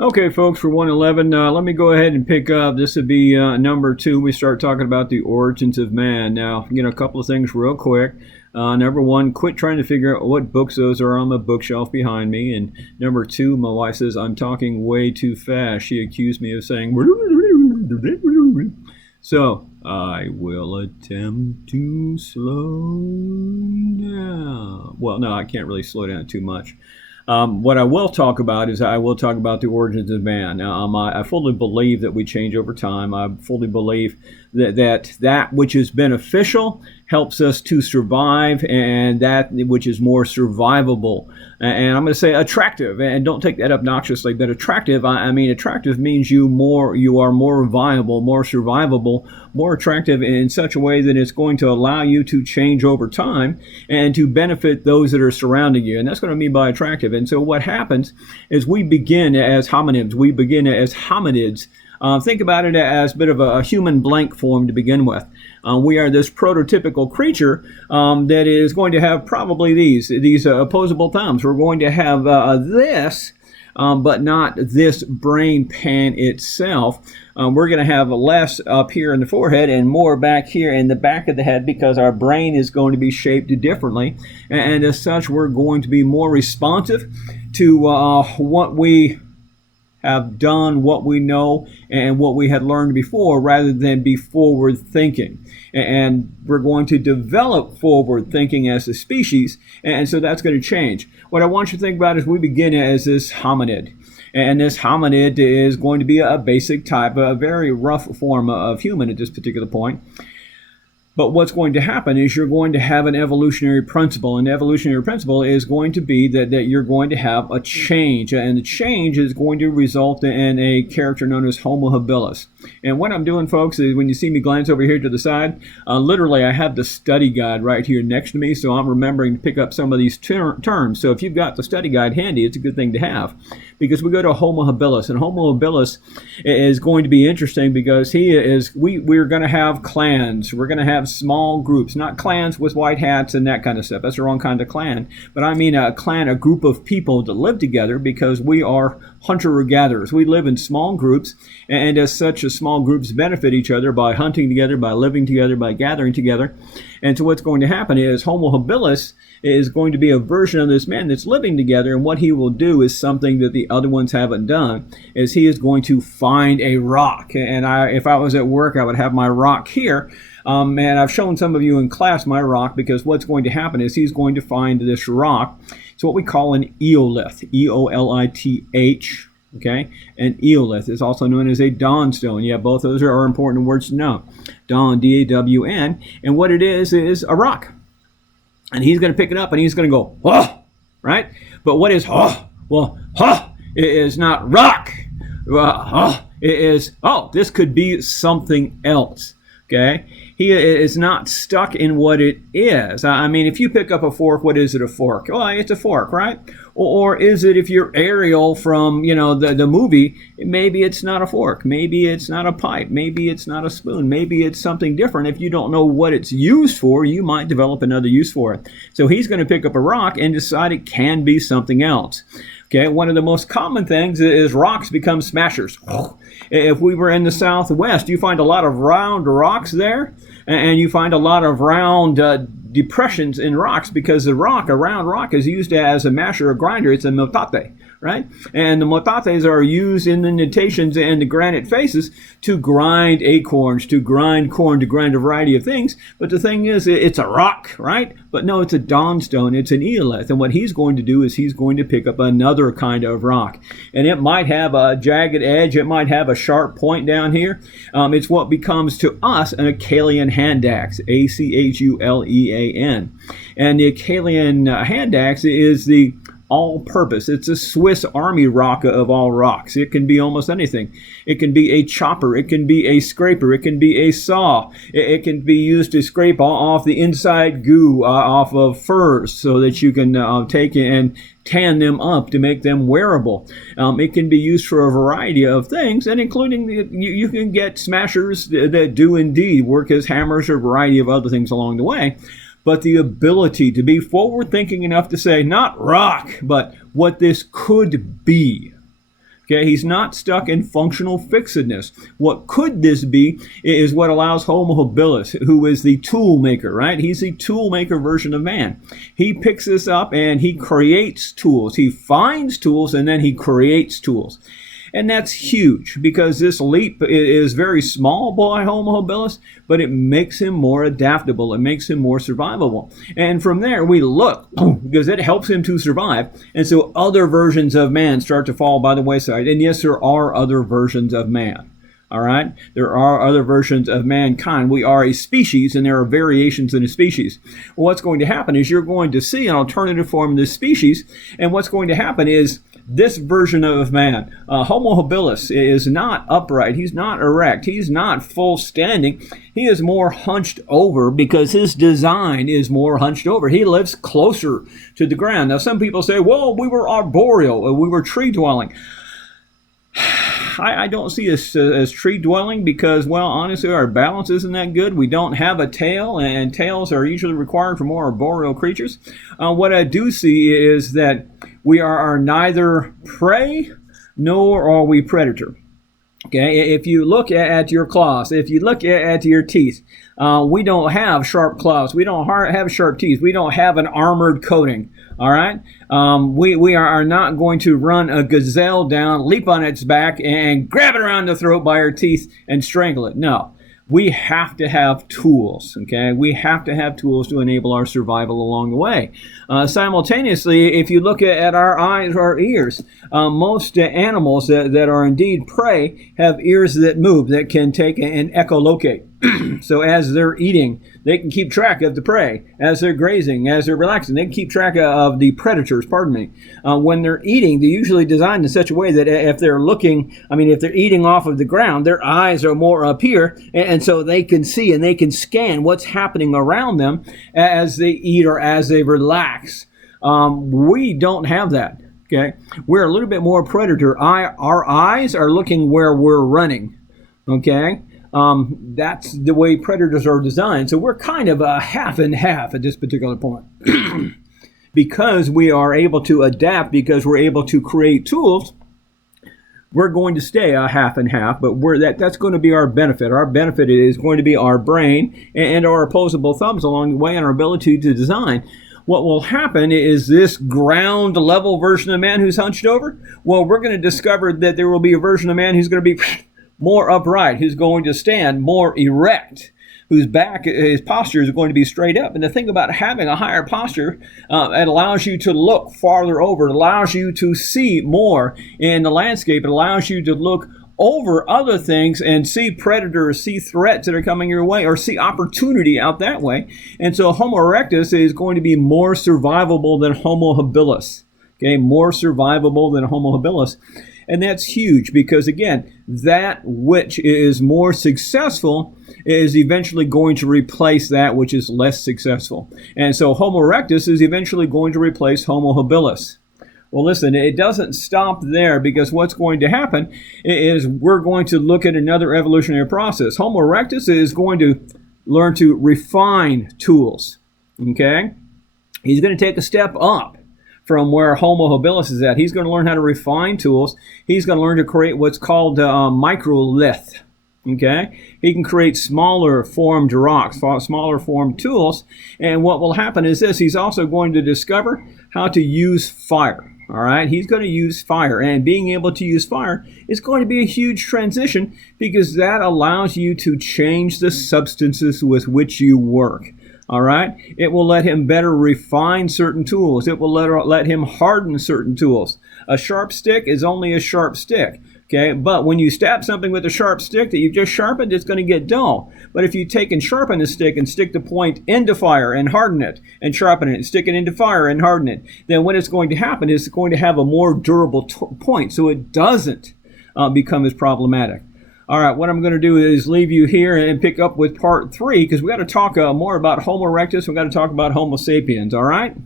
Okay, folks, for 111, let me go ahead and pick up. This would be number 2. We start talking about the origins of man. Now, a couple of things real quick. Number 1, quit trying to figure out what books those are on the bookshelf behind me. And number 2, my wife says I'm talking way too fast. She accused me of saying, so I will attempt to slow down. Well, no, I can't really slow down too much. What I will talk about is I will talk about the origins of man. Now, I fully believe that we change over time. I fully believe that which is beneficial helps us to survive, and that which is more survivable. And I'm going to say attractive, and don't take that obnoxiously, but attractive. I mean, attractive means you are more viable, more survivable, more attractive in such a way that it's going to allow you to change over time and to benefit those that are surrounding you. And that's what I mean by attractive. And so what happens is we begin as homonyms. We begin as hominids. Think about it as a bit of a human blank form to begin with. We are this prototypical creature that is going to have probably these opposable thumbs. We're going to have this, but not this brain pan itself. We're going to have less up here in the forehead and more back here in the back of the head because our brain is going to be shaped differently. And as such, we're going to be more responsive to what we have done, what we know, and what we had learned before, rather than be forward thinking. And we're going to develop forward thinking as a species, and so that's going to change. What I want you to think about is we begin as this hominid. And this hominid is going to be a basic type, a very rough form of human at this particular point. But what's going to happen is you're going to have an evolutionary principle. And the evolutionary principle is going to be that you're going to have a change. And the change is going to result in a character known as Homo Habilis. And what I'm doing, folks, is when you see me glance over here to the side, literally I have the study guide right here next to me. So I'm remembering to pick up some of these terms. So if you've got the study guide handy, it's a good thing to have. Because we go to Homo Habilis. And Homo Habilis is going to be interesting because we're going to have clans. We're going to have small groups, not clans with white hats and that kind of stuff. That's the wrong kind of clan. But I mean a clan, a group of people that live together because we are hunter-gatherers. We live in small groups, and as such, small groups benefit each other by hunting together, by living together, by gathering together. And so what's going to happen is Homo Habilis is going to be a version of this man that's living together, and what he will do is something that the other ones haven't done, is he is going to find a rock. And if I was at work, I would have my rock here. And I've shown some of you in class my rock, because what's going to happen is he's going to find this rock. It's what we call an eolith, E-O-L-I-T-H, okay? An eolith is also known as a dawnstone. Yeah, both those are important words to know. Dawn, D-A-W-N, and what it is a rock. And he's going to pick it up and he's going to go, oh, right? But what is, oh? Well, oh, it is not rock. It is, oh, this could be something else, okay? He is not stuck in what it is. I mean, if you pick up a fork, what is it, a fork? Well, it's a fork, right? Or is it, if you're Ariel from, the movie, maybe it's not a fork. Maybe it's not a pipe. Maybe it's not a spoon. Maybe it's something different. If you don't know what it's used for, you might develop another use for it. So he's going to pick up a rock and decide it can be something else. Okay, one of the most common things is rocks become smashers. If we were in the Southwest, you find a lot of round rocks there, and you find a lot of round depressions in rocks, because a round rock is used as a masher or grinder. It's a metate, right? And the metates are used in the notations and the granite faces to grind acorns, to grind corn, to grind a variety of things. But the thing is, it's a rock, right? But no, it's a dawnstone. It's an eolith. And what he's going to do is he's going to pick up another kind of rock. And it might have a jagged edge. It might have a sharp point down here. It's what becomes to us an Achalian hand axe, A-C-H-U-L-E-A-N. And the Achalian hand axe is the all-purpose. It's a Swiss Army rock of all rocks. It can be almost anything. It can be a chopper. It can be a scraper. It can be a saw. It can be used to scrape off the inside goo off of furs so that you can take and tan them up to make them wearable. It can be used for a variety of things, and including you can get smashers that do indeed work as hammers or a variety of other things along the way. But the ability to be forward-thinking enough to say, not rock, but what this could be. Okay, he's not stuck in functional fixedness. What could this be is what allows Homo habilis, who is the tool maker, right? He's the tool maker version of man. He picks this up and he creates tools. He finds tools and then he creates tools. And that's huge because this leap is very small by Homo habilis, but it makes him more adaptable. It makes him more survivable. And from there, we look because it helps him to survive. And so other versions of man start to fall by the wayside. And yes, there are other versions of man. All right? There are other versions of mankind. We are a species, and there are variations in a species. Well, what's going to happen is you're going to see an alternative form of this species, and what's going to happen is this version of man, Homo habilis, is not upright. He's not erect. He's not full standing. He is more hunched over because his design is more hunched over. He lives closer to the ground. Now, some people say, well, we were arboreal. We were tree dwelling. I don't see us as tree dwelling because, well, honestly, our balance isn't that good. We don't have a tail, and tails are usually required for more arboreal creatures. What I do see is that we are neither prey nor are we predator. Okay, if you look at your claws, if you look at your teeth, we don't have sharp claws. We don't have sharp teeth. We don't have an armored coating. All right, we are not going to run a gazelle down, leap on its back, and grab it around the throat by our teeth and strangle it. No, we have to have tools. Okay, we have to have tools to enable our survival along the way. Simultaneously, if you look at our eyes or our ears, most animals that are indeed prey have ears that move, that can take and echolocate. So as they're eating, they can keep track of the prey. As they're grazing, as they're relaxing, they can keep track of the predators, when they're eating, they're usually designed in such a way that if they're if they're eating off of the ground, their eyes are more up here, and so they can see and they can scan what's happening around them as they eat or as they relax. We don't have that. Okay, we're a little bit more predator. Our eyes are looking where we're running. Okay. That's the way predators are designed. So we're kind of a half and half at this particular point. Because we are able to adapt, because we're able to create tools, we're going to stay a half and half, but that's going to be our benefit. Our benefit is going to be our brain and our opposable thumbs along the way and our ability to design. What will happen is this ground level version of man who's hunched over, well, we're going to discover that there will be a version of man who's going to be more upright, who's going to stand more erect, whose back, his posture is going to be straight up. And the thing about having a higher posture, it allows you to look farther over. It allows you to see more in the landscape. It allows you to look over other things and see predators, see threats that are coming your way, or see opportunity out that way. And so Homo erectus is going to be more survivable than Homo habilis. Okay, more survivable than Homo habilis. And that's huge because, again, that which is more successful is eventually going to replace that which is less successful. And so Homo erectus is eventually going to replace Homo habilis. Well, listen, it doesn't stop there because what's going to happen is we're going to look at another evolutionary process. Homo erectus is going to learn to refine tools. Okay? He's going to take a step up from where Homo habilis is at. He's going to learn how to refine tools. He's going to learn to create what's called microlith. Okay? He can create smaller formed rocks, smaller formed tools. And what will happen is this. He's also going to discover how to use fire. All right? He's going to use fire. And being able to use fire is going to be a huge transition because that allows you to change the substances with which you work. All right? It will let him better refine certain tools. It will let him harden certain tools. A sharp stick is only a sharp stick. Okay? But when you stab something with a sharp stick that you've just sharpened, it's going to get dull. But if you take and sharpen the stick and stick the point into fire and harden it and sharpen it and stick it into fire and harden it, then what is going to happen is it's going to have a more durable point so it doesn't become as problematic. All right, what I'm going to do is leave you here and pick up with part 3 because we got to talk more about Homo erectus. We got to talk about Homo sapiens, all right?